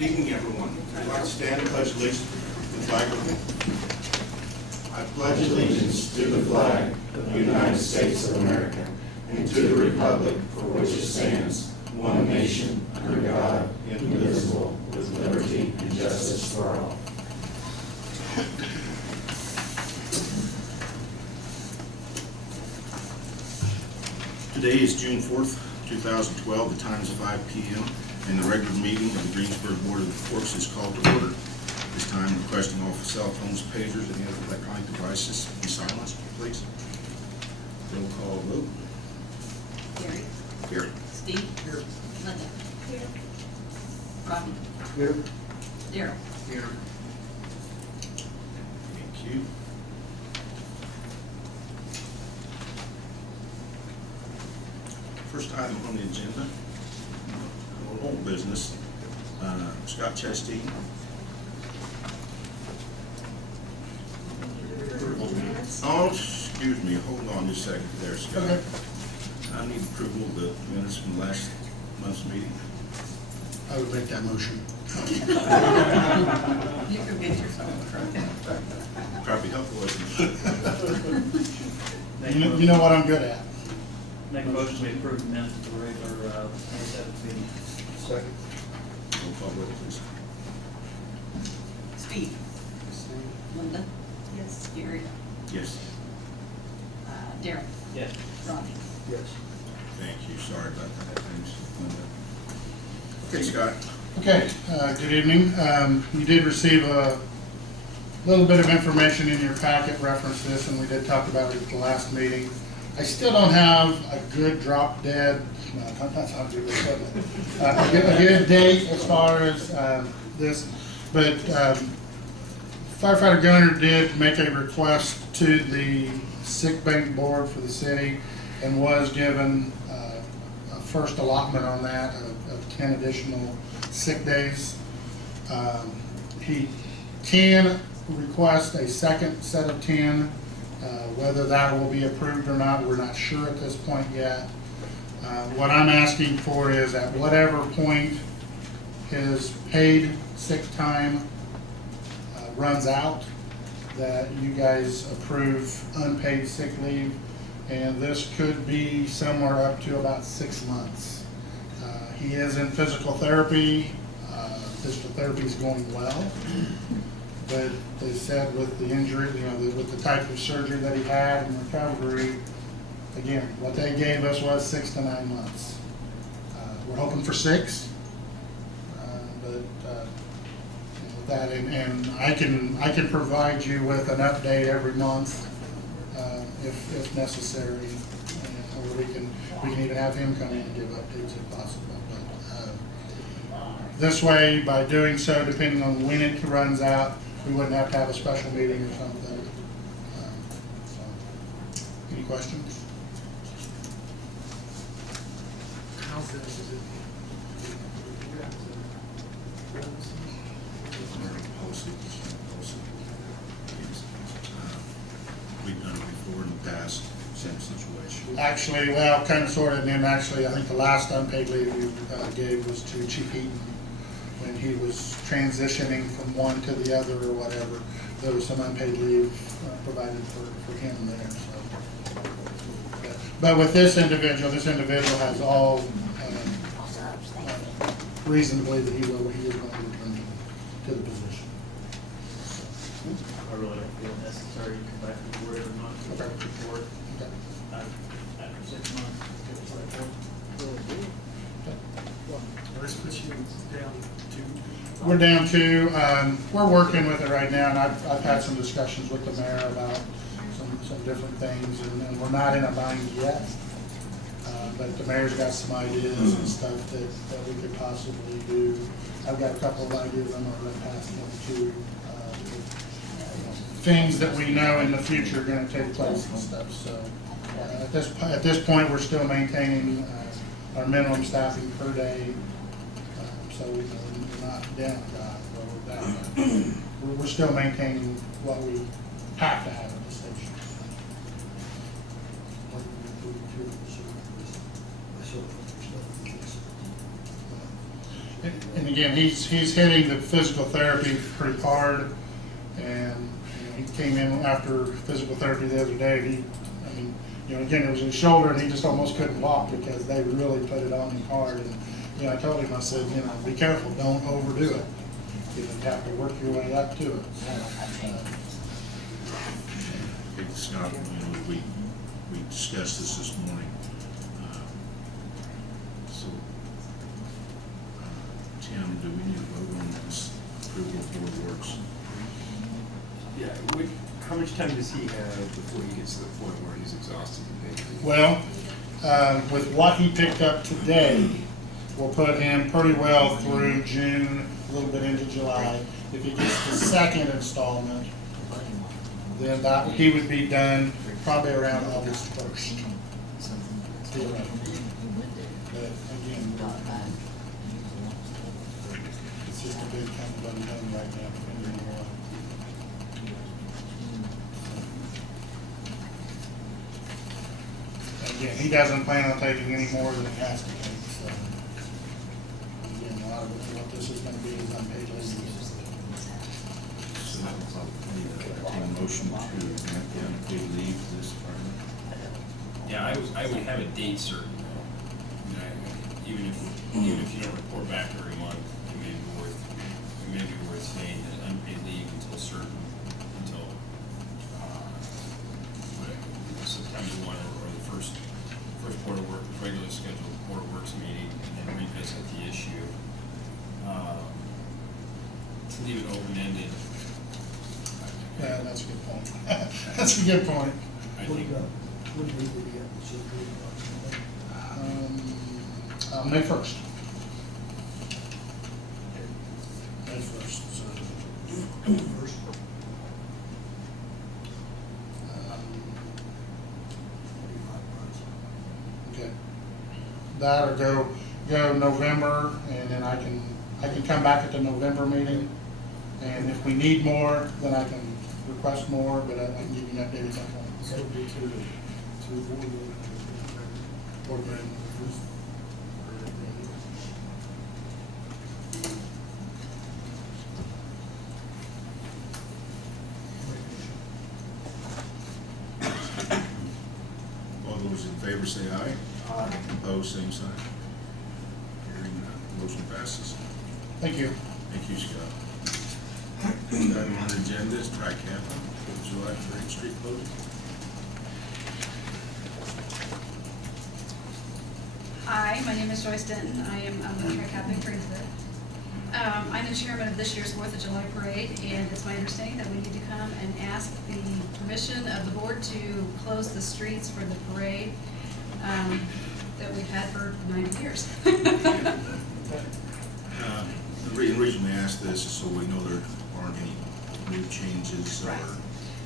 Good evening, everyone. I'd like to stand and pledge allegiance to the flag with me. I pledge allegiance to the flag of the United States of America and to the republic for which it stands, one nation, under God, indivisible, with liberty and justice for all. Today is June 4th, 2012. The time is 5 p.m. and the regular meeting of the Greensburg Board of Works is called to order. This time requesting off cell phones, pagers, and other electronic devices be silenced, please. Roll call vote. Gary. Here. Steve. Here. Linda. Here. Robbie. Here. Daryl. Here. Thank you. First item on the agenda, old business, Scott Chastain. Oh, excuse me, hold on just a second there, Scott. Okay. I need approval of the minutes from last month's meeting. I would make that motion. You can get yourself. Probably helpful, isn't it? You know what I'm good at. Make a motion to approve the minutes of the regular 27th meeting. Second. Roll call vote, please. Steve. Linda. Yes. Gary. Yes. Daryl. Yes. Robbie. Yes. Thank you, sorry about that. Thanks, Linda. Okay, Scott. Okay, good evening. You did receive a little bit of information in your packet reference this, and we did talk about it at the last meeting. I still don't have a good drop dead, no, that's not good, a good date as far as this, but Firefighter Gunner did make a request to the sick bank board for the city and was given a first allotment on that of 10 additional sick days. He can request a second set of 10. Whether that will be approved or not, we're not sure at this point yet. What I'm asking for is at whatever point his paid sick time runs out, that you guys approve unpaid sick leave, and this could be somewhere up to about 6 months. He is in physical therapy. Physical therapy is going well. But they said with the injury, with the type of surgery that he had and recovery, again, what they gave us was 6 to 9 months. We're hoping for 6, but with that, and I can provide you with an update every month if necessary, or we can even have him come in and give updates if possible. But this way, by doing so, depending on when it runs out, we wouldn't have to have a special meeting or something. So, any questions? How's that? Is it? Policy. We've done it before in the past, same situation. Actually, well, kind of, sort of, and then actually, I think the last unpaid leave we gave was to Chief Heaton when he was transitioning from one to the other or whatever. There was some unpaid leave provided for him there. So, but with this individual has all reason to believe that he is going to return to the position. I really don't feel necessary to come back to the board every month to report. Okay. After 6 months, it was like, This puts you down to. We're down to, we're working with it right now, and I've had some discussions with the mayor about some different things, and we're not in a bind yet. But the mayor's got some ideas and stuff that we could possibly do. I've got a couple of ideas I'm gonna run past him too. Things that we know in the future are gonna take place and stuff, so. At this point, we're still maintaining our minimum staffing per day. So we're not down, but we're down. We're still maintaining what we have to have at the station. And again, he's hitting the physical therapy pretty hard, and he came in after physical therapy the other day. Again, it was his shoulder, and he just almost couldn't walk because they really put it on him hard. And I told him, I said, be careful, don't overdo it. You have to work your way up to it. Hey, Scott, we discussed this morning. Tim, do we need to vote on this approval of board works? Yeah, how much time does he have before he gets to the point where he's exhausted and paid? Well, with what he picked up today, we'll put him pretty well through June, a little bit into July. If he gets the second installment, then he would be done probably around August 1st. But again, it's just a big kind of unknown right now. Again, he doesn't plan on taking any more than he has to take, so. Again, a lot of what this is gonna be is unpaid leave. So I need a motion to grant the unpaid leave to this department. Yeah, I would have a date certain. Even if you don't report back every month, it may be worth saying that unpaid leave until September 1 or the first Board of Work, regularly scheduled Board of Works meeting, and then revisit the issue. To leave it open-ended. Yeah, that's a good point. That's a good point. I think May 1st. May 1st, so. Okay. That or go November, and then I can come back at the November meeting. And if we need more, then I can request more, but I can give you an update at some point. So it'll be to Board meeting. All those in favor say aye. Aye. Opposed, same sign. Hearing none, motion passes. Thank you. Thank you, Scott. Item on the agenda is tri-kappa, July 3rd street closing. Hi, my name is Joyce Denton. I am the tri-kappa in Greensburg. I'm the chairman of this year's 4th of July parade, and it's my understanding that we need to come and ask the permission of the board to close the streets for the parade that we've had for 90 years. The reason we ask this is so we know there aren't any new changes or. Right.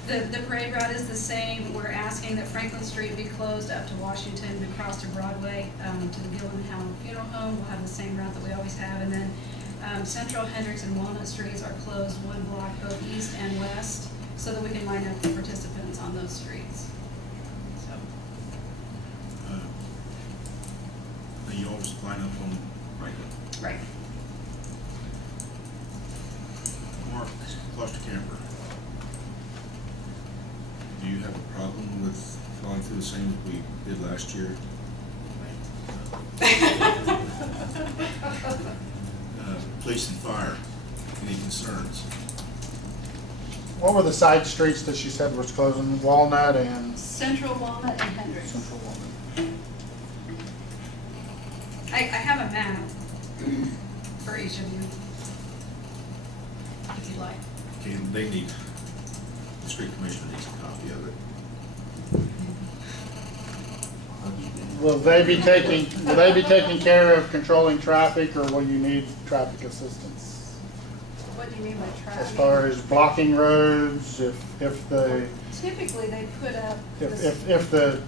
The parade route is the same. We're asking that Franklin Street be closed up to Washington, across to Broadway, to the Gillenham Funeral Home. We'll have the same route that we always have. And then Central, Hendricks, and Walnut Streets are closed one block, both east and west, so that we can line up the participants on those streets. So, And you always line up on Franklin. right. Mark, cluster camper. Do you have a problem with following through the same as we did last year? Police and fire, any concerns? What were the side streets that she said was closing? Walnut and Central, Walnut, and Hendricks. Central Walnut. I have a map for each of you, if you like. Okay, they need, the street commissioner needs a copy of it. Will they be taking care of controlling traffic, or will you need traffic assistance? What do you mean by traffic? As far as blocking roads, if Typically, they put up this. if the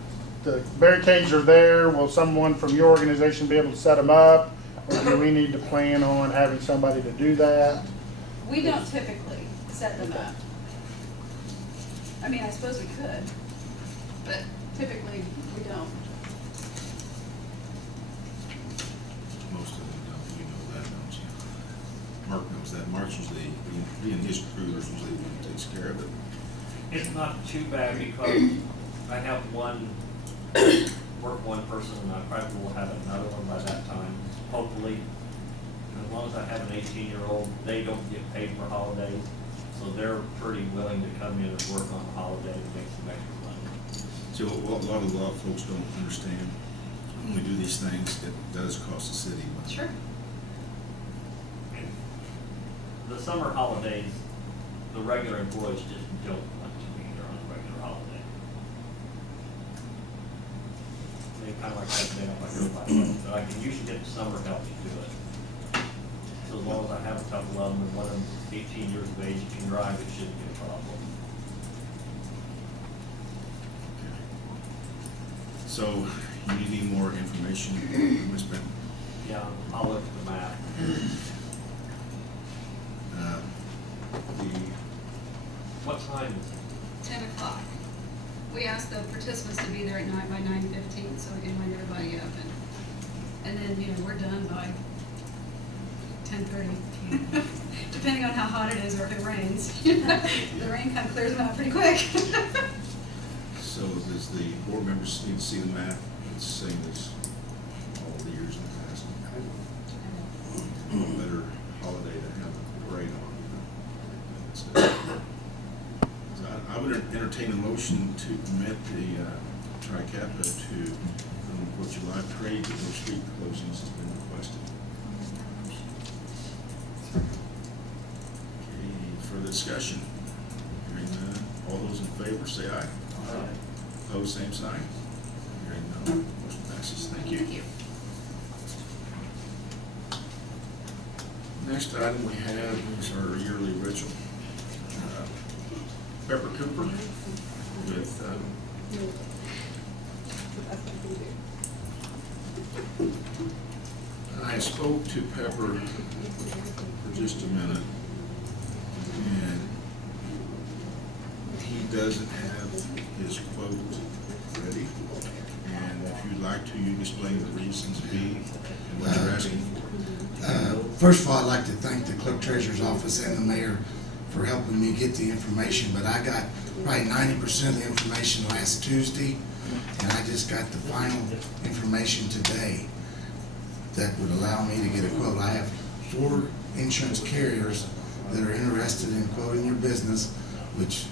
barricades are there, will someone from your organization be able to set them up? Or do we need to plan on having somebody to do that? We don't typically set them up. I mean, I suppose we could, but typically we don't. Most of them don't, you know that, don't you? Mark knows that. Mark's usually, he and his crew are usually the one who takes care of it. It's not too bad because I have one person, and I probably will have another one by that time, hopefully. As long as I have an 18-year-old, they don't get paid for holidays, so they're pretty willing to come in and work on holidays and make some extra money. So what a lot of folks don't understand, when we do these things, it does cost the city money. Sure. The summer holidays, the regular employees just don't want to be there on a regular holiday. They kind of like have to off like everybody, but I can usually get the summer help to do it. So as long as I have a couple of them, and one of them is 18 years of age, can drive, it shouldn't be a problem. So you need any more information, Ms. Benton? Yeah, I'll look at the map. What time is it? 10 o'clock. We asked the participants to be there at night by 9:15, so we can line everybody up, and then, you know, we're done by 10:30. Depending on how hot it is or if it rains. The rain kind of clears them out pretty quick. So does the board members need to see the map? It's the same as all the years in the past. Better holiday to have a parade on, you know. So I would entertain a motion to permit the tri-kappa to, for July parade, with no street closings has been requested. Okay, further discussion? Hearing none, all those in favor say aye. Aye. Opposed, same sign. Hearing none, motion passes. Thank you. Thank you. Next item we have is our yearly ritual. Pepper Cooper with, I spoke to Pepper for just a minute, and he doesn't have his quote ready. And if you'd like to, you can explain the reasons being and what you're asking for. First of all, I'd like to thank the clerk treasurer's office and the mayor for helping me get the information, but I got probably 90% of the information last Tuesday, and I just got the final information today that would allow me to get a quote. I have 4 insurance carriers that are interested in quoting your business, which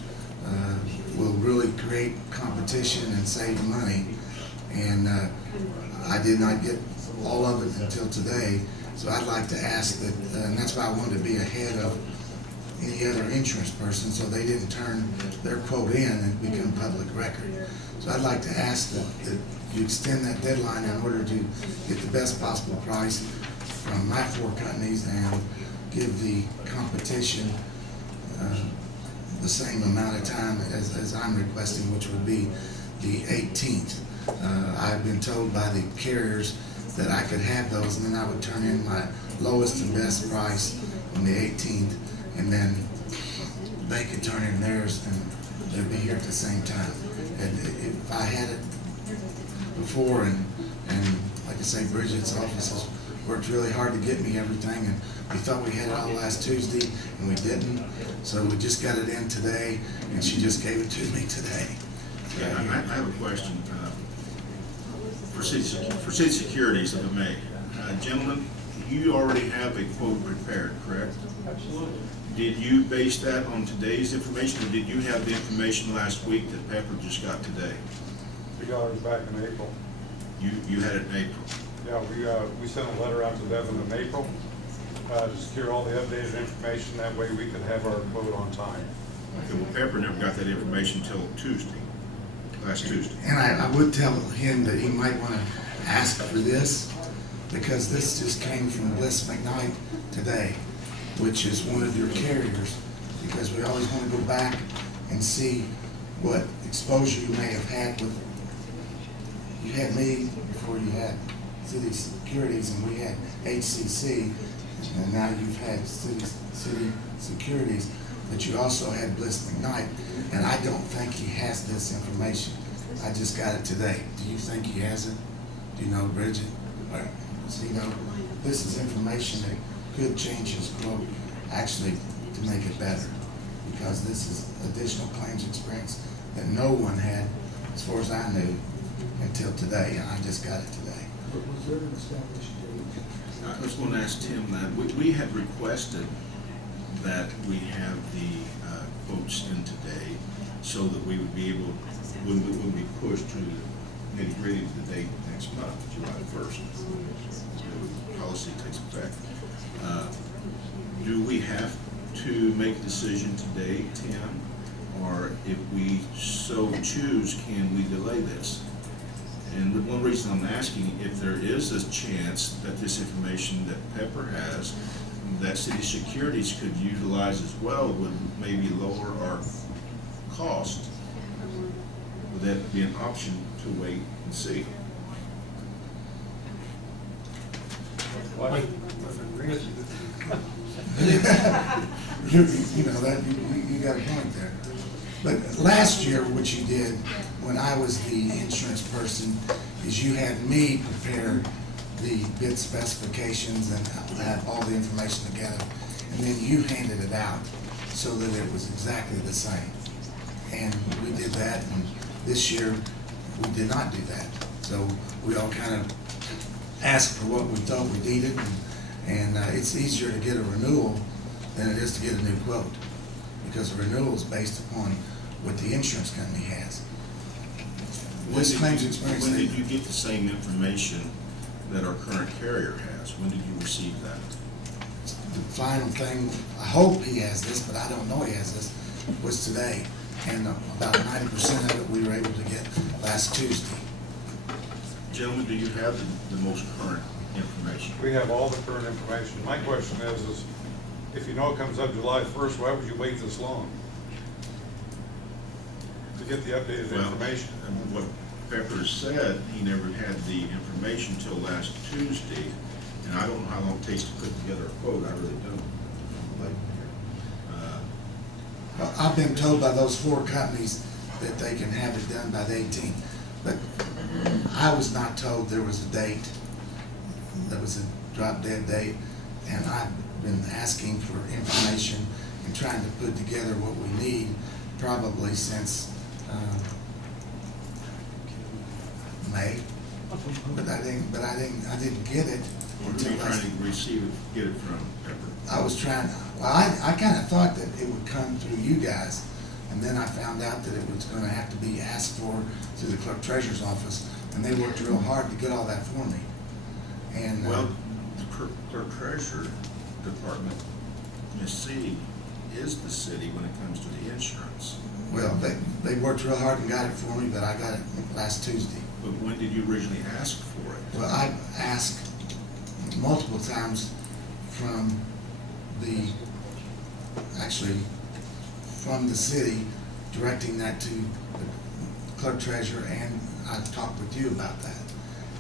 will really create competition and save money. And I did not get all of it until today, so I'd like to ask that, and that's why I wanted to be ahead of any other insurance person, so they didn't turn their quote in and become public record. So I'd like to ask that you extend that deadline in order to get the best possible price from my 4 companies and give the competition the same amount of time as I'm requesting, which would be the 18th. I've been told by the carriers that I could have those, and then I would turn in my lowest and best price on the 18th, and then they could turn in theirs, and they'd be here at the same time. And if I had it before, and like I say, Bridget's office has worked really hard to get me everything, and we thought we had it all last Tuesday, and we didn't. So we just got it in today, and she just gave it to me today. Yeah, I have a question. For city securities, if it may. Gentlemen, you already have a quote prepared, correct? Absolutely. Did you base that on today's information, or did you have the information last week that Pepper just got today? We got ours back in April. You had it in April? Yeah, we sent a letter out to Devin in April to secure all the updated information. That way we could have our quote on time. Okay, well, Pepper never got that information until last Tuesday. And I would tell him that he might want to ask for this, because this just came from Bliss McKnight today, which is one of your carriers, because we always want to go back and see what exposure you may have had with, you had me before you had City Securities, and we had HCC, and now you've had City Securities, but you also had Bliss McKnight, and I don't think he has this information. I just got it today. Do you think he has it? Do you know, Bridget? Or does he know? This is information that could change his quote actually to make it better, because this is additional claims experience that no one had, as far as I knew, until today, and I just got it today. But was there an established date? I was going to ask Tim that. We had requested that we have the quotes in today so that we would be able, when we push to nitty-gritty to the date next month, July 1st, the policy takes effect. Do we have to make a decision today, Tim? Or if we so choose, can we delay this? And the one reason I'm asking, if there is a chance that this information that Pepper has, that city securities could utilize as well, would maybe lower our cost, would that be an option to wait and see? You know, that, you got a point there. But last year, what you did, when I was the insurance person, is you had me prepare the bid specifications and have all the information together, and then you handed it out so that it was exactly the same. And we did that, and this year, we did not do that. So we all kind of asked for what we thought we needed, and it's easier to get a renewal than it is to get a new quote, because a renewal is based upon what the insurance company has. This claims experience. When did you get the same information that our current carrier has? When did you receive that? The final thing, I hope he has this, but I don't know he has this, was today. And about 90% of it we were able to get last Tuesday. Gentlemen, do you have the most current information? We have all the current information. My question is if you know it comes up July 1st, why would you wait this long? To get the updated information. And what Pepper said, he never had the information till last Tuesday, and I don't know how long it takes to put together a quote, I really don't. Well, I've been told by those 4 companies that they can have it done by the 18th, but I was not told there was a date, that was a drop dead date, and I've been asking for information and trying to put together what we need probably since May, but I didn't get it Or are until you trying last. to get it from Pepper? I was trying, well, I kind of thought that it would come through you guys, and then I found out that it was gonna have to be asked for through the clerk treasurer's office, and they worked real hard to get all that for me. And, Well, the clerk treasurer department, Ms. C, is the city when it comes to the insurance. well, they worked real hard and got it for me, but I got it last Tuesday. But when did you originally ask for it? Well, I asked multiple times from from the city, directing that to the clerk treasurer, and I talked with you about that.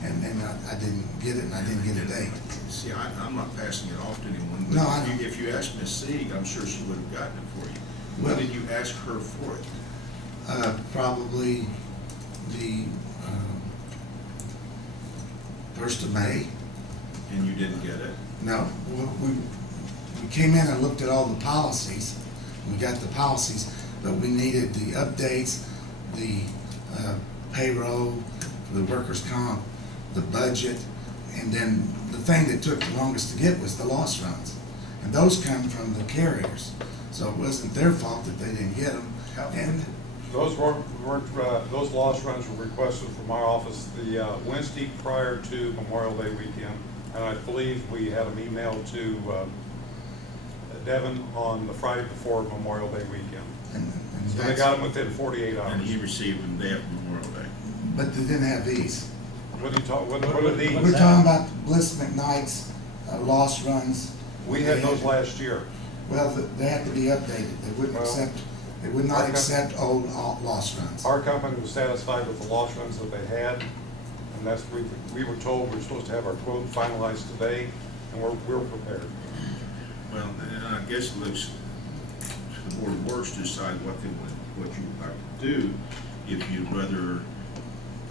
And then I didn't get it, and I didn't get a date. See, I'm not passing it off to anyone, but No, I know. if you asked Ms. C, I'm sure she would have gotten it for you. Well- When did you ask her for it? Probably the 1st of May. And you didn't get it? No, we came in and looked at all the policies. We got the policies, but we needed the updates, the payroll, the workers' comp, the budget, and then the thing that took the longest to get was the loss runs. And those come from the carriers, so it wasn't their fault that they didn't get them. And Those those loss runs were requested from our office the Wednesday prior to Memorial Day weekend. And I believe we had them emailed to Devin on the Friday before Memorial Day weekend. and So they that's- got them within 48 hours. And he received them day after Memorial Day. But they didn't have these. What are you talking, what are these? We're talking about Bliss McKnight's loss runs. We had those last year. Well, they have to be updated. They wouldn't Well, accept, they would not our com- accept old loss runs. Our company was satisfied with the loss runs that they had, and that's, we were told we're supposed to have our quote finalized today, and we're prepared. Well, and I guess it looks to the Board of Works to decide what you would like to do. If you'd rather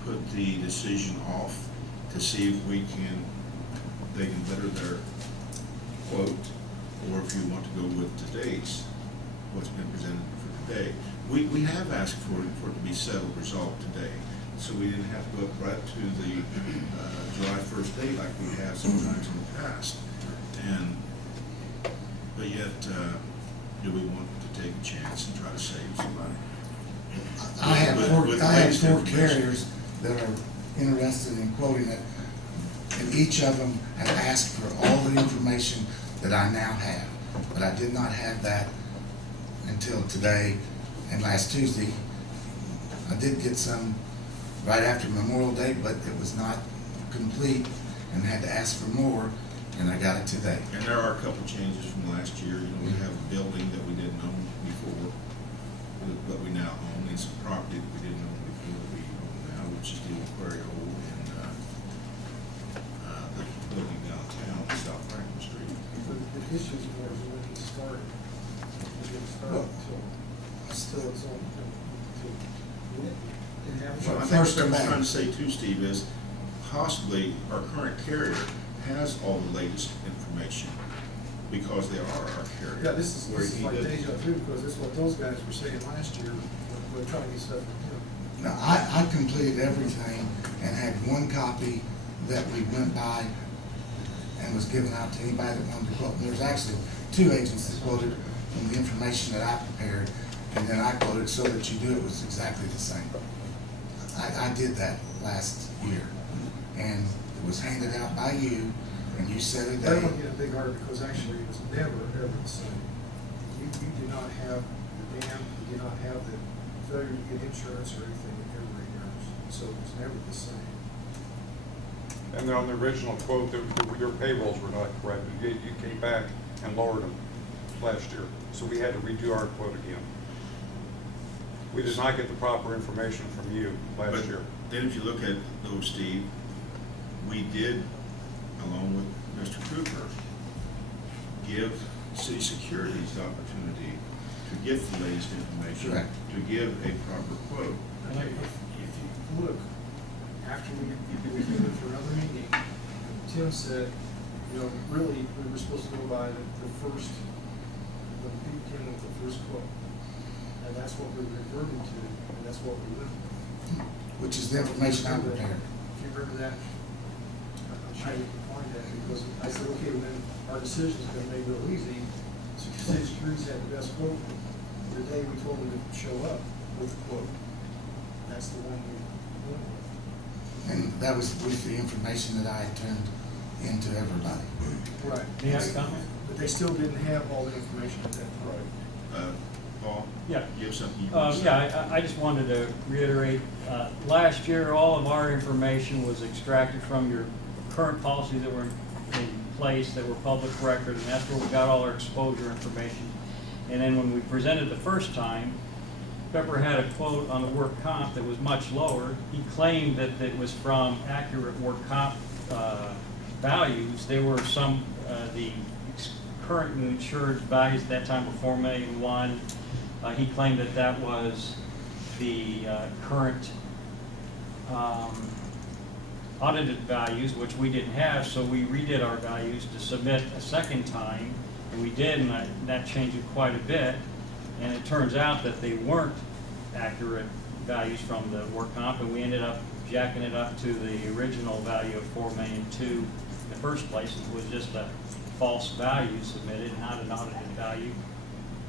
put the decision off to see if they can better their quote, or if you want to go with today's, what's been presented for today. We have asked for it to be settled, resolved today, so we didn't have to go up right to the July 1st date like we have sometimes in the past. But yet, do we want to take a chance and try to save some money? I have With four latest information. carriers that are interested in quoting it, and each of them have asked for all the information that I now have. But I did not have that until today and last Tuesday. I did get some right after Memorial Day, but it was not complete and had to ask for more, and I got it today. And there are a couple changes from last year. You know, we have a building that we didn't own before, but we now own, and some property that we didn't own before that we own now, which is the old Quarry Hole and the building downtown, South Franklin Street. The issues were when he started. He didn't start until it's on, Well, I think what I'm trying to say too, Steve, is possibly our current carrier has all the latest information because they are our carrier. Yeah, this where is he like doesn't. deja vu, because this is what those guys were saying last year, when we're trying to get stuff from him. Now, I completed everything and had one copy that we went by and was given out to anybody that wanted to quote. And there's actually two agents that quoted from the information that I prepared, and then I quoted so that you knew it was exactly the same. I did that last year, and it was handed out by you, and you said it. I don't want to get a big heart, because actually it was never, ever the same. You did not have the dam, you did not have the failure to get insurance or anything in every years, so it was never the same. And then on the original quote, your payrolls were not correct. You came back and lowered them last year, so we had to redo our quote again. We did not get the proper information from you last But year. then if you look at those, Steve, we did, along with Mr. Cooper, give city securities the opportunity to get the latest information, Correct. to give a proper quote. And if you look, after we did it for another meeting, Tim said, you know, really, we were supposed to go by the first, when Pete came with the first quote. And that's what we reverted to, and that's what we went with. Which is the information I prepared. If you remember that, I'm sure you can find that, because I said, okay, well, then our decision's been made real easy. City Securities had the best quote. The day we told them to show up with the quote, that's the one we went with. And that was with the information that I had turned into everybody. Right. May I comment? But they still didn't have all the information at that time. Paul? Yeah. You have something you want to say? Yeah, I just wanted to reiterate, last year, all of our information was extracted from your current policies that were in place, that were public record, and that's where we got all our exposure information. And then when we presented the first time, Pepper had a quote on the work comp that was much lower. He claimed that it was from accurate work comp values. There were some, the current insured values at that time were $4,000,001. He claimed that that was the current audited values, which we didn't have, so we redid our values to submit a second time, and we did, and that changed it quite a bit. And it turns out that they weren't accurate values from the work comp, and we ended up jacking it up to the original value of $4,000,002 in the first place. It was just a false value submitted, not an audited value.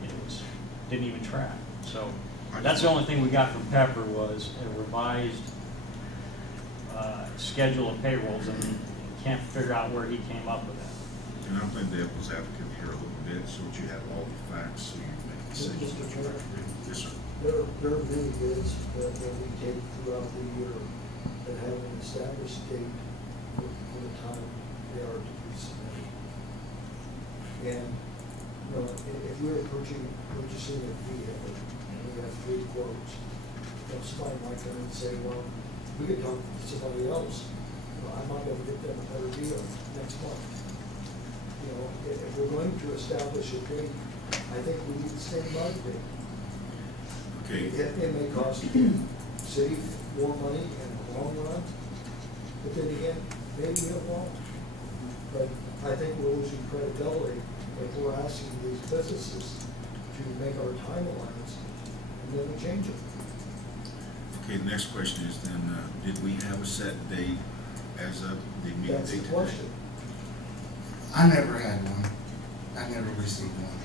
It was, didn't even track. So that's the only thing we got from Pepper was a revised schedule of payrolls, and you can't figure out where he came up with that. And I'm playing devil's advocate here a little bit, so that you have all the facts, so you can make decisions that you have to do. Yes, sir. There are many bids that we take throughout the year that have an established date for the time they are to be submitted. And, you know, if we're purchasing a vehicle and we have 3 quotes, somebody might come and say, well, we could talk to somebody else. You know, I might be able to get them a better deal next month. You know, if we're going to establish a date, I think we need to stand by the date. Okay. It may cost the city more money in the long run, but then again, maybe it won't. But I think we're losing credibility if we're asking these businesses to make our timelines and then we change it. Okay, the next question is then, did we have a set date as of the meeting date That's the today? question. I never had one. I never received one.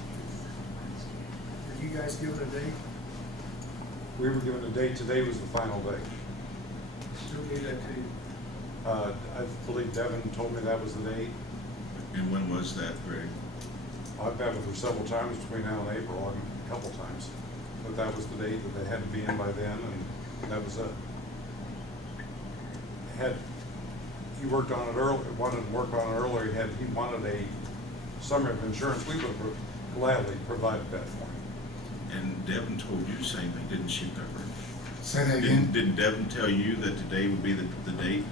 Were you guys given a date? We were given a date, today was the final day. Who gave that to you? I believe Devin told me that was the date. And when was that, Greg? I've met with her several times between now and April, a couple times. But that was the date that they had to be in by then, and that was it. Had he worked on it early, wanted to work on it earlier, he wanted a summary of insurance, we would have gladly provided that for him. And Devin told you the same thing, didn't she, Pepper? Say that again? Didn't Devin tell you that today would be the date?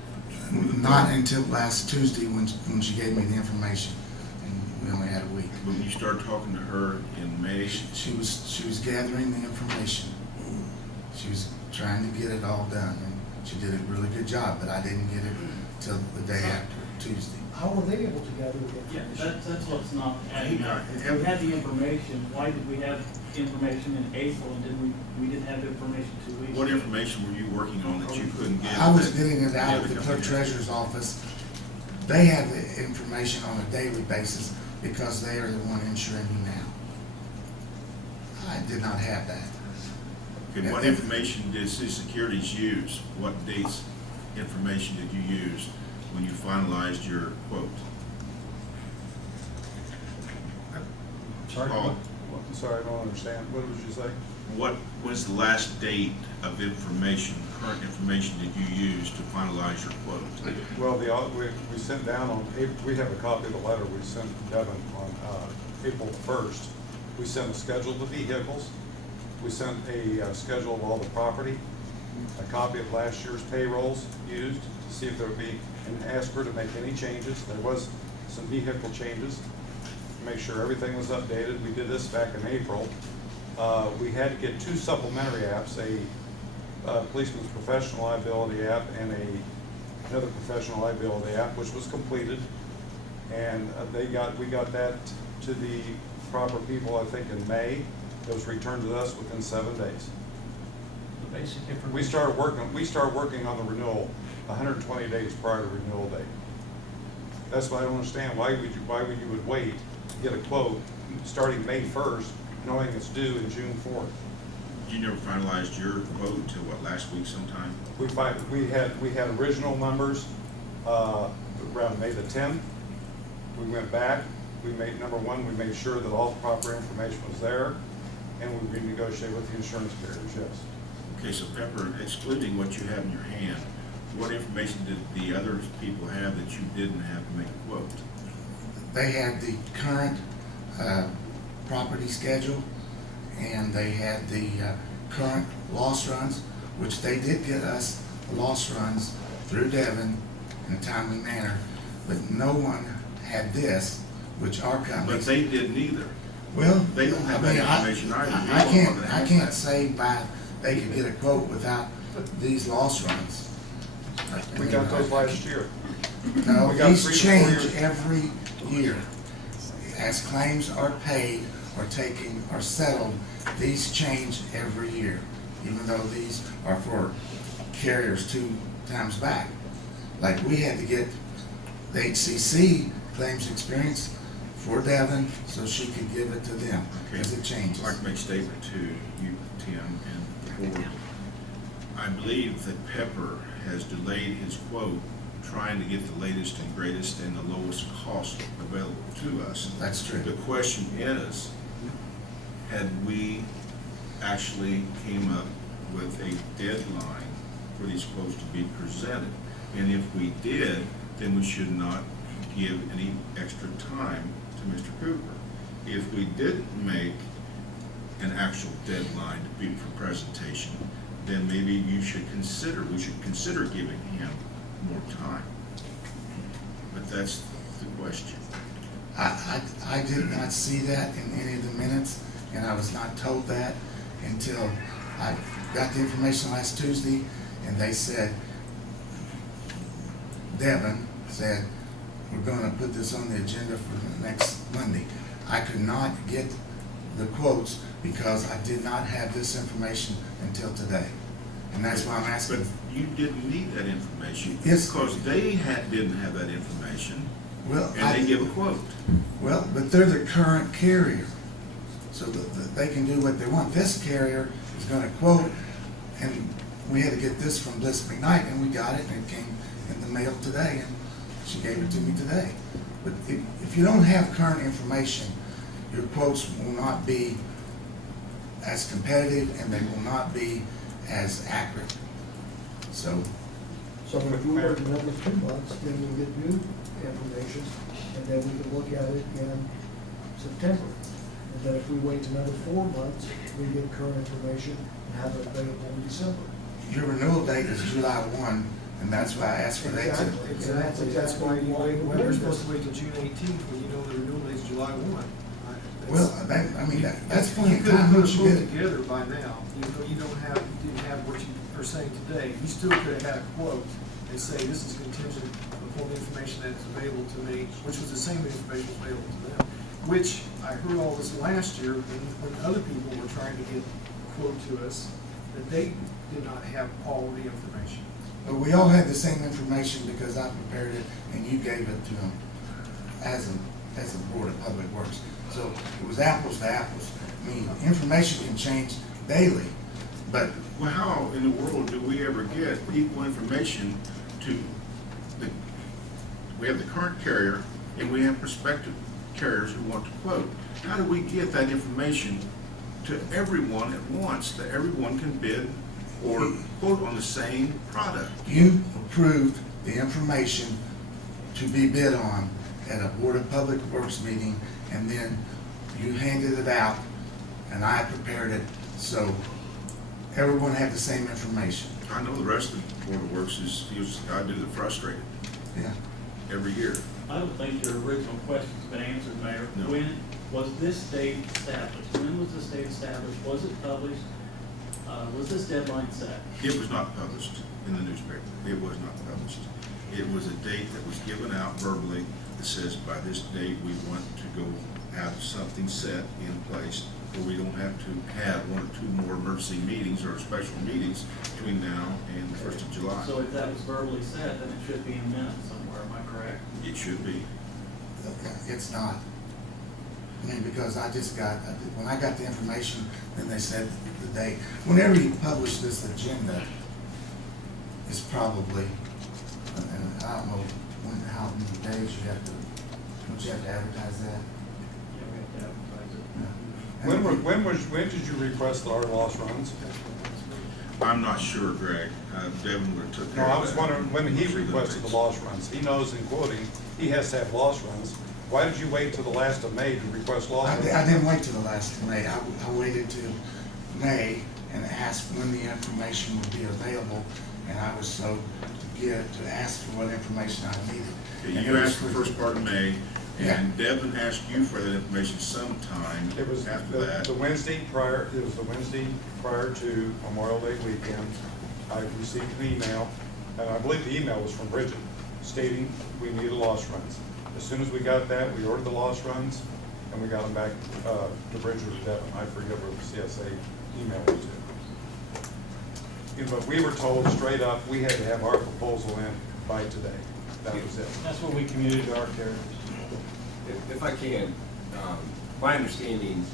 Not until last Tuesday when she gave me the information, and we only had a week. When you started talking to her in May? She was gathering the information. She was trying to get it all done, and she did a really good job, but I didn't get it till the day after Tuesday. How were they able to gather the Yeah, information? that's what's not adding up. If we had the information, why did we have information in April and we didn't have information 2 weeks ago? What information were you working on that you couldn't get? I was getting it the out other of the company clerk had? treasurer's office. They have the information on a daily basis because they are the one insuring me now. I did not have that. Okay, what information did City Securities use? What dates information did you use when you finalized your quote? Sorry, Paul? Sorry, I don't understand. What did you say? What was the last date of information, current information that you used to finalize your quote? Well, we sent down on, we have a copy of the letter we sent Devin on April 1st. We sent a schedule of the vehicles. We sent a schedule of all the property, a copy of last year's payrolls used to see if there would be, and asked her to make any changes. There was some vehicle changes, to make sure everything was updated. We did this back in April. We had to get 2 supplementary apps, a policeman's professional liability app and another professional liability app, which was completed. And we got that to the proper people, I think, in May. It was returned to us within 7 days. The basic information. We started working on the renewal 120 days prior to renewal date. That's why I don't understand why you would wait to get a quote starting May 1st, knowing it's due in June 4th. You never finalized your quote until what, last week sometime? We had original numbers around May the 10th. We went back. We made, number one, we made sure that all the proper information was there, and we renegotiated with the insurance carriers. Yes. Okay, so Pepper, excluding what you have in your hand, what information did the other people have that you didn't have to make a quote? They had the current property schedule, and they had the current loss runs, which they did get us the loss runs through Devin in a timely manner, but no one had this, which our company. But they didn't either. Well, They don't have that information either. I can't say they could get a quote without these loss runs. We got those last year. No, We got 3 these to 4 change years. every year. As claims are paid or settled, these change every year, even though these are for carriers 2 times back. Like we had to get the HCC claims experience for Devin so she could give it to them, because it changes. I'd like to make a statement to you, Tim, and the board. I believe that Pepper has delayed his quote trying to get the latest and greatest and the lowest cost available to us. That's true. The question is, had we actually came up with a deadline for these quotes to be presented? And if we did, then we should not give any extra time to Mr. Cooper. If we didn't make an actual deadline to be for presentation, then maybe we should consider giving him more time. But that's the question. I did not see that in any of the minutes, and I was not told that until I got the information last Tuesday, and they said, Devin said, we're gonna put this on the agenda for the next Monday. I could not get the quotes because I did not have this information until today. And that's why I'm But asking. you didn't need that information. Yes. Because they didn't have that information, Well, and they give a quote. Well, but they're the current carrier, so that they can do what they want. This carrier is gonna quote, and we had to get this from Bliss McKnight, and we got it, and it came in the mail today, and she gave it to me today. But if you don't have current information, your quotes will not be as competitive, and they will not be as accurate. So, So if we wait another 2 months, then we'll get new information, and then we can look at it in September. And then if we wait another 4 months, we get current information and have it available in December. your renewal date is July 1, and that's why I asked for that. Exactly, that's why you wait, when you're supposed to wait till June 18th, when you know the renewal date's July 1. Well, that's plenty You of could have time. put Once a you quote get it. together by now, even though you didn't have what you are saying today, you still could have had a quote and say, this is contingent upon the information that's available to me, which was the same information available to them. Which, I heard all this last year, when other people were trying to get a quote to us, that they did not have all the information. But we all had the same information because I prepared it and you gave it to them as a Board of Public Works. So it was apples to apples. I mean, information can change daily, but Well, how in the world do we ever get equal information to we have the current carrier and we have prospective carriers who want to quote? How do we get that information to everyone at once, that everyone can bid or quote on the same product? you approved the information to be bid on at a Board of Public Works meeting, and then you handed it out, and I prepared it, so everyone had the same information. I know the rest of the Board of Works feels I do, they're frustrated Yeah. every year. I don't think your original question's been answered, Mayor. No. When was this date established? When was this date established? Was it published? Was this deadline set? It was not published in the newspaper. It was not published. It was a date that was given out verbally that says by this date, we want to go have something set in place where we don't have to have 1 or 2 more emergency meetings or special meetings between now and the 1st of July. So if that was verbally said, then it should be in minutes somewhere, am I correct? It should be. It's not. I mean, because when I got the information, then they said the date. Whenever you publish this agenda, it's probably, and I don't know how many days you have to, don't you have to advertise that? Yeah, we have to advertise it. Yeah. When did you request our loss runs? I'm not sure, Greg. Devin would have took No, care of I was that. wondering when he Through the requested the rates. loss runs. He knows in quoting, he has to have loss runs. Why did you wait till the last of May to request loss runs? I didn't wait till the last of May. I waited till May and asked when the information would be available, and I was so to ask for what information I needed. Okay, And you it was asked the for- first part of May, Yeah. and Devin asked you for that information sometime It was after that. the Wednesday prior to Memorial Day weekend. I received an email, and I believe the email was from Bridget, stating we needed loss runs. As soon as we got that, we ordered the loss runs, and we got them back to Bridget or Devin. I forget where the CSA email was to. But we were told straight up, we had to have our proposal in by today. That was it. That's what we communicated to our carriers. If I can, my understanding,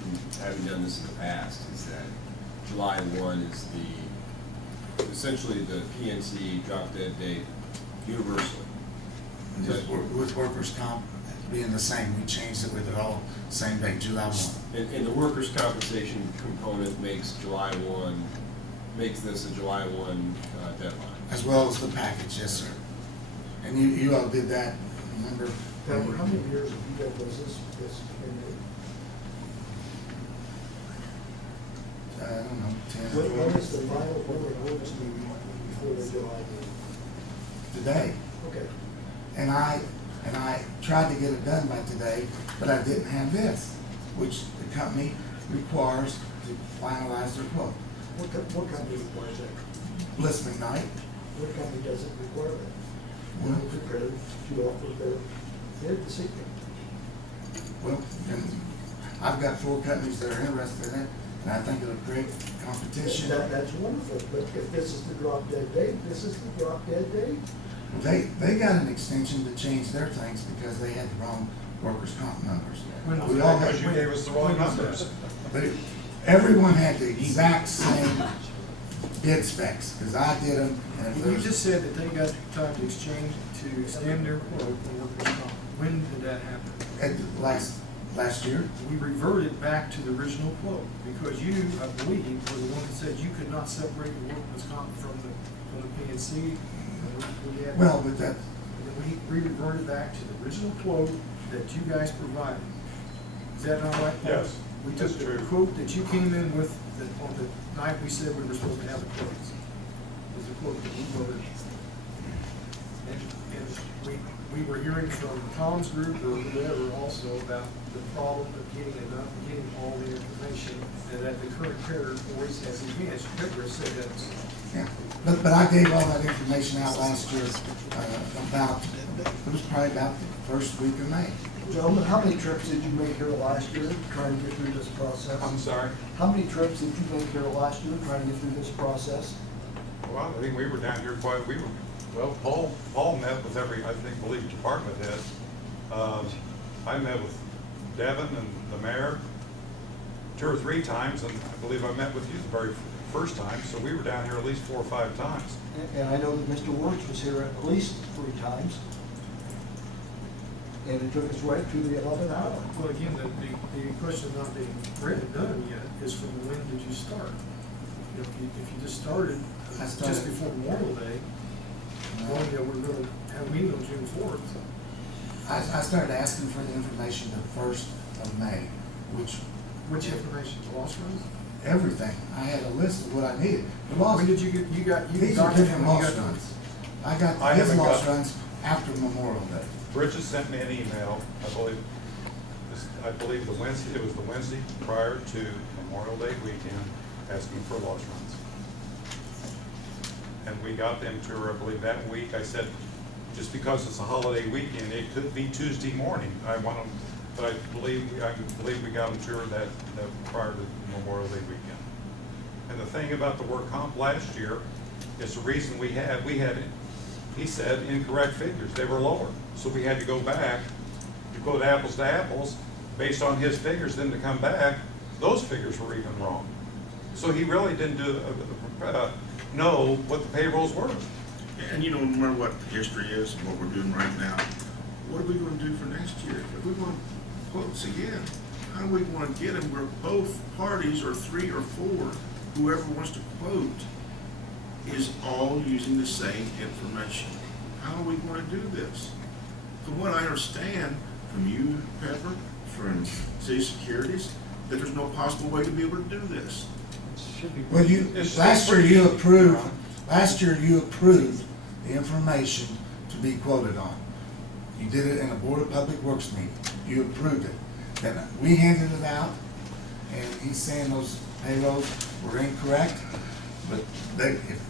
from having done this in the past, is that July 1 is essentially the PNC drop dead date universally. With workers' comp being the same, we changed it with it all same date, July 1. And the workers' compensation component makes makes this a July 1 deadline. As well as the package, yes, sir. And you all did that, remember? Now, how many years have you done business with this? I don't know, 10 or When 12. is the final public works meeting before the July meeting? Today. Okay. And I tried to get it done by today, but I didn't have this, which the company requires to finalize their quote. What company requires that? Bliss McKnight, What company doesn't require that? One prepared to offer their decision. Well, and I've got 4 companies that are interested in it, and I think it'll create competition. That's wonderful, but if this is the drop dead date, this is the drop dead date. They got an extension to change their things because they had the wrong workers' comp numbers. When- We all Because had, you gave us the wrong numbers. everyone had the exact same bid specs, because I did them, and if You there's. just said that they got time to exchange, to extend their quote for workers' comp. When did that happen? At last year, We reverted back to the original quote, because you, I believe, were the one that said you could not separate the workers' comp from the PNC. We had- well, but that, We reverted back to the original quote that you guys provided. Is that not right? Yes, We that's took the true. quote that you came in with on the night we said we were supposed to have the quotes. Was the quote that we voted. And we were hearing from Tom's group or whoever also about the problem of getting all the information, and that the current carrier always has the advantage. Pepper said that. yeah, but I gave all that information out last year, about, it was probably about the first week of May. Gentlemen, how many trips did you make here last year trying to get through this process? I'm sorry. How many trips did you make here last year trying to get through this process? Well, I think we were down here Paul met with believe department head. I met with Devin and the mayor 2 or 3 times, and I believe I met with you the very first time, so we were down here at least 4 or 5 times. And I know that Mr. Wirtz was here at least 3 times. And it took us right to the 11th hour. Well, again, the question not being read and done yet is from when did you start? If you just started I just started- before Memorial Day, knowing that we're going to have a meeting on June 4th. I started asking for the information the 1st of May, which, Which information, the loss runs? everything, I had a list of what I needed. The loss, When did you get, these are different loss runs. I I got his haven't loss got- runs after Memorial Day. Bridget sent me an email, I believe it was the Wednesday prior to Memorial Day weekend, asking for loss runs. And we got them to her, I believe, that week. I said, just because it's a holiday weekend, it could be Tuesday morning. I want them, but I believe we got them to her that prior to Memorial Day weekend. And the thing about the work comp last year is the reason we had, he said, incorrect figures. They were lower. So we had to go back to quote apples to apples based on his figures, then to come back, those figures were even wrong. So he really didn't know what the payrolls were. And you don't remember what history is and what we're doing right now. What are we going to do for next year? If we want quotes again, how do we want to get them where both parties, or 3 or 4, whoever wants to quote, is all using the same information? How are we going to do this? From what I understand from you, Pepper, from City Securities, that there's no possible way to be able to do this. Should be. Well, last year you approved the information to be quoted on. You did it in a Board of Public Works meeting. You approved it. Then we handed it out, and he's saying those payrolls were incorrect, but if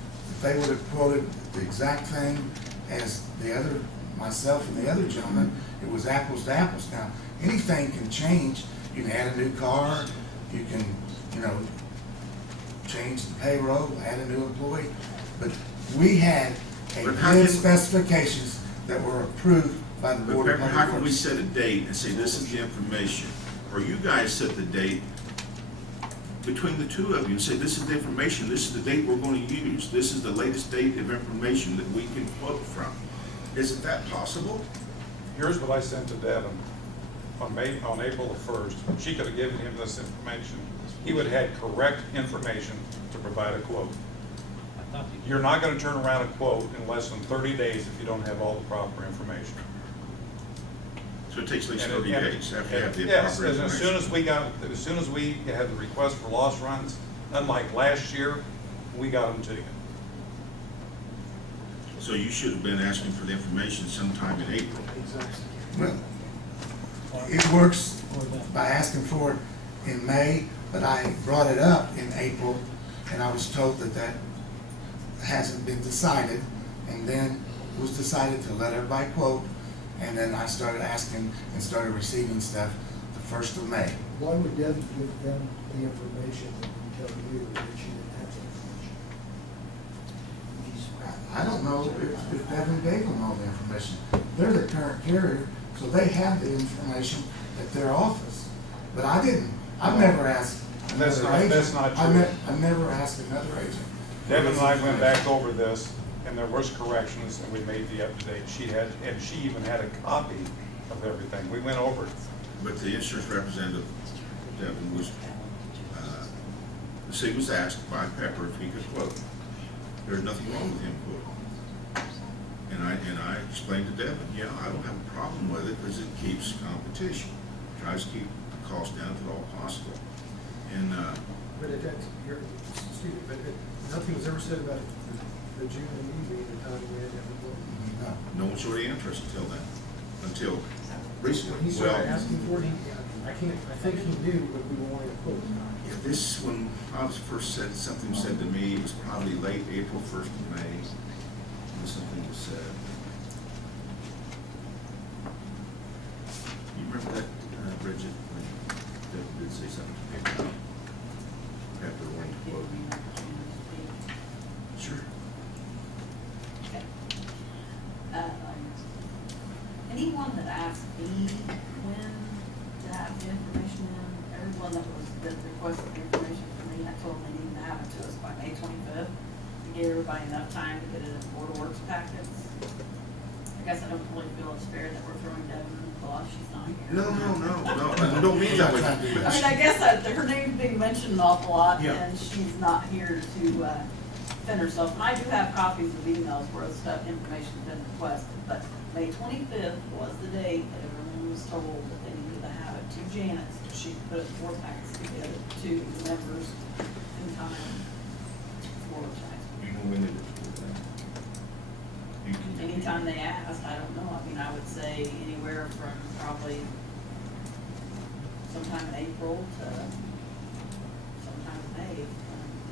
they would have quoted the exact thing as myself and the other gentleman, it was apples to apples. Now, anything can change. You can add a new car, you can, change the payroll, add a new employee, but we had But how bid can- specifications that were approved by the But Board of Pepper, Public how Works. can we set a date and say this is the information? Or you guys set the date between the two of you and say this is the information, this is the date we're going to use, this is the latest date of information that we can quote from. Isn't that possible? Here's what I sent to Devin on April the 1st. She could have given him this information. He would have had correct information to provide a quote. You're not going to turn around a quote in less than 30 days if you don't have all the proper information. So it takes at least And 30 it- days after you have the Yes, proper and information. as soon as we had the request for loss runs, unlike last year, we got them to you. So you should have been asking for the information sometime in April. Exactly. Well, it works by asking for it in May, but I brought it up in April, and I was told that hasn't been decided. And then was decided to let everybody quote, and then I started asking and started receiving stuff the 1st of May. Why would Devin give them the information and then tell you that she didn't have the information? I don't know if Devin gave them all the information. They're the current carrier, so they have the information at their office. But I didn't. I've never asked That's another not- agent. that's not true. I've never asked another agent. Devin and I went back over this, and there was corrections, and we made the up-to-date. And she even had a copy of everything. We went over it. But the insurance representative, Devin, was, he was asked by Pepper if he could quote. There's nothing wrong with him quoting. And I explained to Devin, yeah, I don't have a problem with it because it keeps competition. Tries to keep the cost down if at all possible. And, But you're stupid, but nothing was ever said about the June and being the time we had to have a vote. No. no one showed any interest until then, until When recently. he started Well, asking for it, I think he knew what we were wanting to quote. yeah, this, when I was first said, something said to me, it was probably late April, 1st of May, when something was said. You remember that, Bridget, when Devin did say something to me about Pepper wanting to quote? Sure. Anyone that asked me when to have the information in, everyone that requested the information from me, I told them they needed to have it to us by May 25th. To give everybody enough time to get it in Board of Works packets. I guess I don't really feel it's fair that we're throwing Devin in the bus, she's not here. No, I don't mean that way. I mean, I guess that her name's being mentioned an awful lot, Yeah. and she's not here to defend herself. And I do have copies of emails where the stuff, information's been requested, but May 25th was the date that everyone was told that they needed to have it to Janet, so she could put it 4 packs together to the members in time for tax. You know when it is. You can. Anytime they asked, I don't know, I mean, I would say anywhere from probably sometime in April to sometime in May,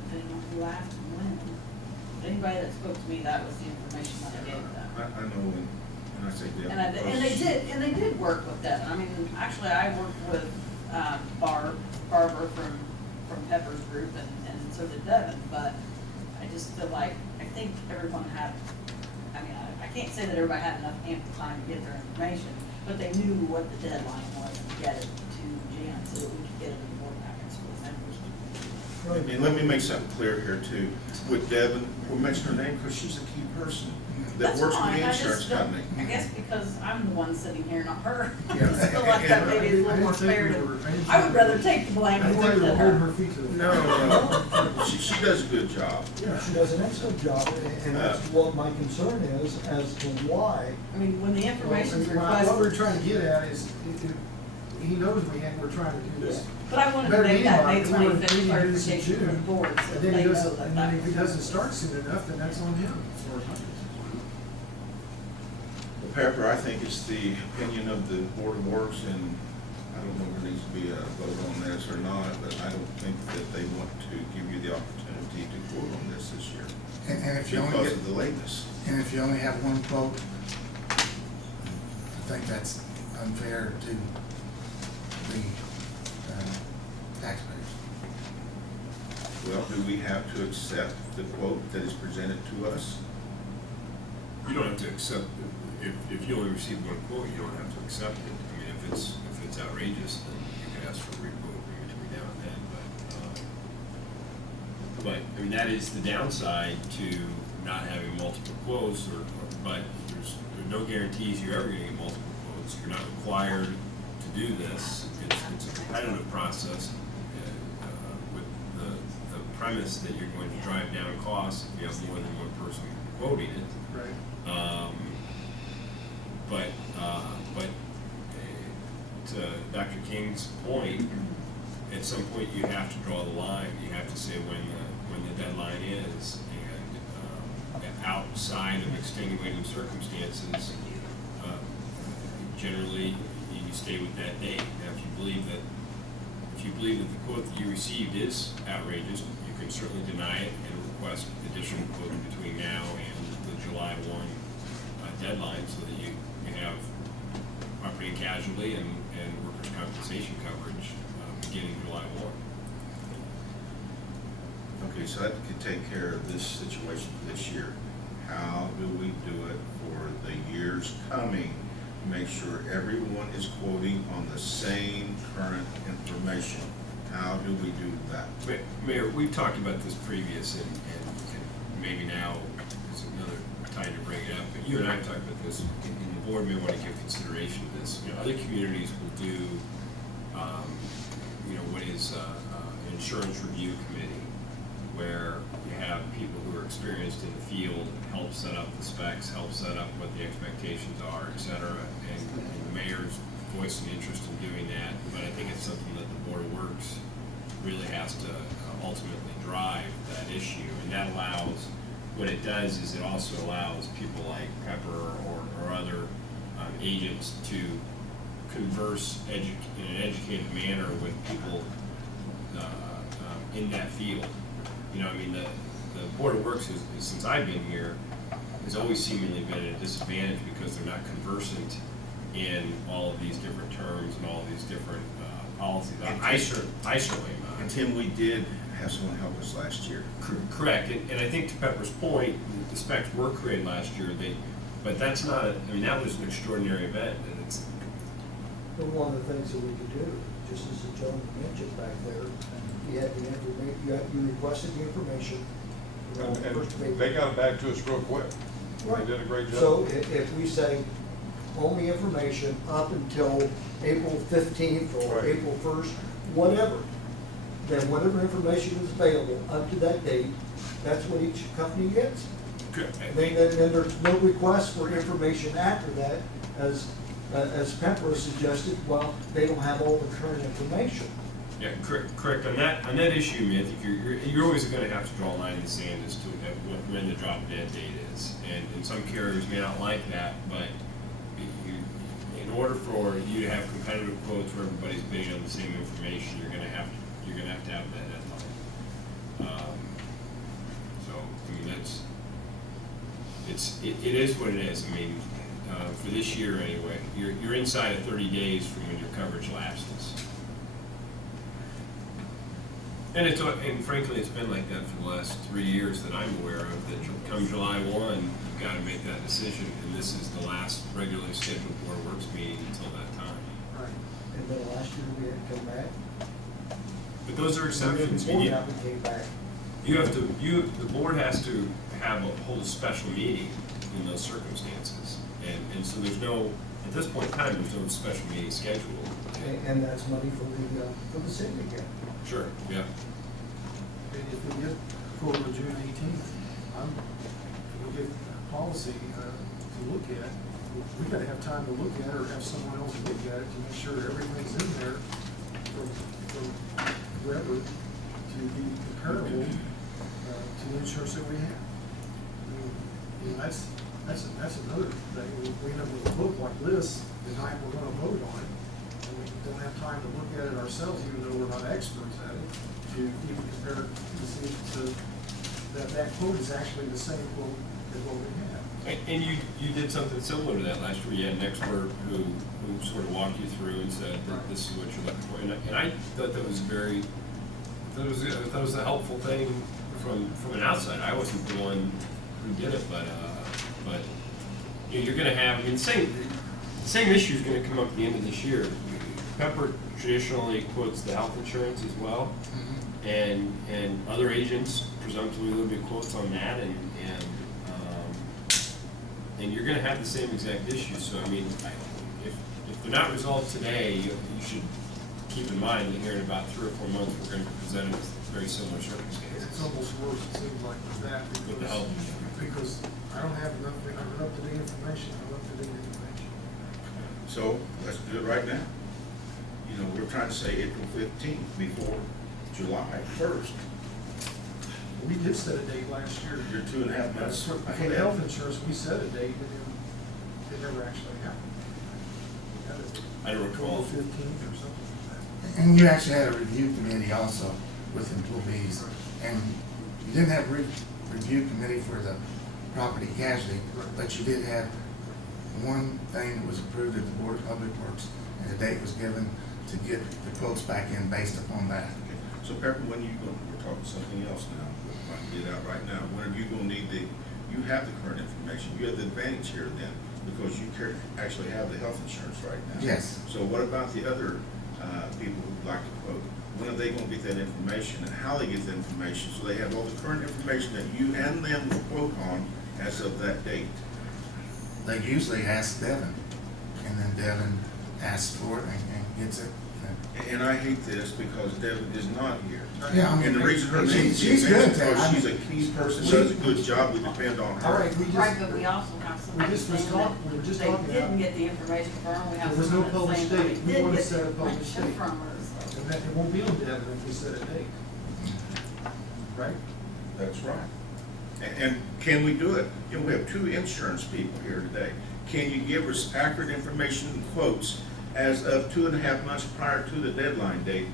depending on who asked and when. But anybody that spoke to me, that was the information that I gave them. I know when I say Devin. And they did work with that. I mean, actually, I worked with Barbara from Pepper's group, and so did Devin. But I just feel like I think everyone had. I mean, I can't say that everybody had enough ample time to get their information, but they knew what the deadline was to get it to Jan so that we could get it in the board packets for the members. And let me make something clear here too. With Devin, we'll mention her name because she's a key person that That's works with fine. the I just insurance don't- company. I guess because I'm the one sitting here, not her. I Yeah. just feel like that maybe is a little more fair to, I would rather take the blame I for think it we were than holding her. her feet to the No, she does a good job. Yeah, she does an excellent job, and that's what my concern is as to why. I mean, when the information's What we're requested, trying to get at is, he knows we're trying to do this. but I wanted to Better make that May anybody, we were 25th thinking do this in clarification for the June, board, so And that then they he know doesn't, that and that then if he was. doesn't start soon enough, then that's on him, as far as I'm concerned. Pepper, I think it's the opinion of the Board of Works, and I don't know if there needs to be a vote on this or not, but I don't think that they want to give you the opportunity to quote on this year And if you only because get, of the lateness. and if you only have one quote, I think that's unfair to the taxpayers. Well, do we have to accept the quote that is presented to us? You don't have to accept, if you only receive one quote, you don't have to accept it. I mean, if it's outrageous, then you can ask for a requote between now and then, but, I mean, that is the downside to not having multiple quotes, but there's no guarantees you're ever gonna get multiple quotes. You're not required to do this. It's a competitive process, with the premise that you're going to drive down costs if you have more than one person quoting it. Right. But to Dr. King's point, at some point you have to draw the line. You have to say when the deadline is, and outside of extenuating circumstances, generally you stay with that date. Now, if you believe that the quote that you received is outrageous, you can certainly deny it and request additional quotes between now and the July 1 deadline so that you have property and casualty and workers' compensation coverage beginning July 1. Okay, so that could take care of this situation for this year. How do we do it for the years coming to make sure everyone is quoting on the same current information? How do we do that? Mayor, we've talked about this previous, and maybe now is another time to bring it up, but you and I have talked about this, and the board may want to give consideration to this. You know, other communities will do, what is an insurance review committee, where you have people who are experienced in the field, help set up the specs, help set up what the expectations are, et cetera, and the mayor's voiced an interest in doing that, but I think it's something that the Board of Works really has to ultimately drive that issue, and that allows, what it does is it also allows people like Pepper or other agents to converse in an educated manner with people in that field. You know, I mean, the Board of Works is, since I've been here, has always seemingly been at a disadvantage because they're not conversant in all of these different terms and all of these different policies. I certainly am not. And Tim, we did have someone help us last year. Correct, and I think to Pepper's point, the specs were created last year, but that's not, I mean, that was an extraordinary event, and it's. But one of the things that we could do, just as the gentleman mentioned back there, you had the information, you requested the information. around the first of And April. they got it back to us real quick. Right. They did a great job. So if we say only information up until April 15th or Right. April 1st, whatever, then whatever information is available up to that date, that's what each company gets. Then there's no request for information after that, as Pepper suggested, well, they don't have all the current information. Yeah, correct. On that issue, I mean, I think you're always going to have to draw a line in the sand as to when the drop dead date is, and some carriers may not like that, but in order for you to have competitive quotes where everybody's bidding on the same information, you're going to have to have that deadline. So I mean, it is what it is. I mean, for this year anyway, you're inside of 30 days from when your coverage lapses. And frankly, it's been like that for the last 3 years that I'm aware of, that come July 1, you've got to make that decision, and this is the last regularly scheduled Board of Works meeting until that time. Right. And then last year we had to come back. But those are exceptions. Before that, we came back. The board has to hold a special meeting in those circumstances. And so there's no, at this point in time, there's no special meeting scheduled. And that's money for the city again. Sure, yeah. And if we get quote on June 18th, we'll get a policy to look at. We've got to have time to look at it or have someone else look at it to make sure everything's in there from wherever to be comparable to the insurance that we have. I mean, you know, that's another thing. We end up with a book like this the night we're going to vote on it, and we don't have time to look at it ourselves, even though we're not experts at it, to even compare it to see that quote is actually the same quote as what we have. And you did something similar to that last year. You had an expert who sort of walked you through and said, this is what you're looking for. And I thought that was I thought it was a helpful thing from an outside. I wasn't the one who did it, but you know, you're going to have, I mean, the same issue is going to come up at the end of this year. Pepper traditionally quotes the health insurance as well, and other agents presumptively will be quotes on that, and you're going to have the same exact issue. So I mean, if they're not resolved today, you should keep in mind that here in about 3 or 4 months we're going to be presented with very similar circumstances. It's almost worse, it seems like, with that, With the health insurance. because I don't have enough up-to-date information. So let's do it right now. You know, we're trying to say April 15th before July 1st. We did set a date last year. You're 2.5 months For ahead. the health insurance, we set a date, but then it never actually happened. I don't recall. 15th or something like that. And you actually had a review committee also with employees, and you didn't have a review committee for the property casualty, but you did have one thing that was approved at the Board of Public Works, and a date was given to get the quotes back in based upon that. Okay. So Pepper, when you going, we're talking something else now, we're trying to get out right now. When are you gonna need you have the current information, you have the advantage here then, because you actually have the health insurance right now. Yes. So what about the other, people who'd like to quote? When are they gonna get that information and how they get the information, so they have all the current information that you and them will quote on as of that date? They usually ask Devin, and then Devin asks for it and gets it. And I hate this because Devin is not here. Yeah, I mean, And the reason her name is she's good at that. because I she's a mean, key person, does a good job, we depend on All her. right, we Right, just, but we also have some. we just was talking- we were just talking They didn't about- get the information from her, we have There was some no that published saying date. they We did wanna get set a the published information date. from her, so. and that it won't be on Devin if we set a date. Right? That's right. And can we do it? You know, we have two insurance people here today. Can you give us accurate information and quotes as of 2.5 months prior to the deadline date?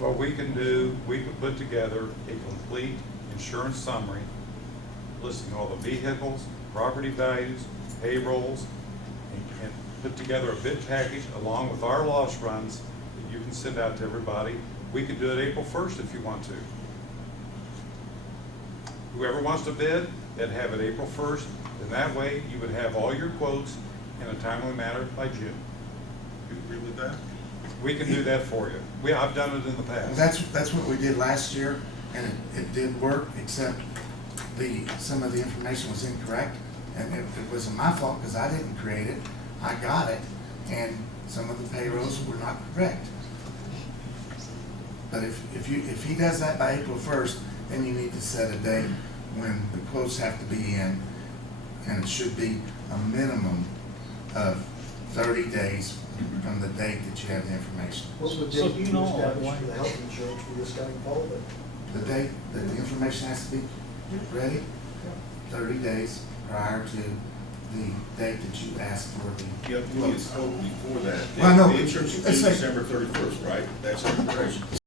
What we can do, we can put together a complete insurance summary listing all the vehicles, property values, payrolls, and put together a bid package along with our loss runs that you can send out to everybody. We could do it April 1st if you want to. Whoever wants to bid, they'd have it April 1st, and that way you would have all your quotes in a timely manner by June. You agree with that? We can do that for you. I've done it in the past. That's what we did last year, and it did work, except some of the information was incorrect, and it wasn't my fault, because I didn't create it. I got it, and some of the payrolls were not correct. But if he does that by April 1st, then you need to set a date when the quotes have to be in, and it should be a minimum of 30 days from the date that you have the information. What would So date you you know, establish like- for the health insurance for this guy involved? The date that the information has to be ready, 30 days prior to the date that you asked for the You have to get it quoted before that. Well, no, The insurance is let's due say- December 31st, right? That's our correction.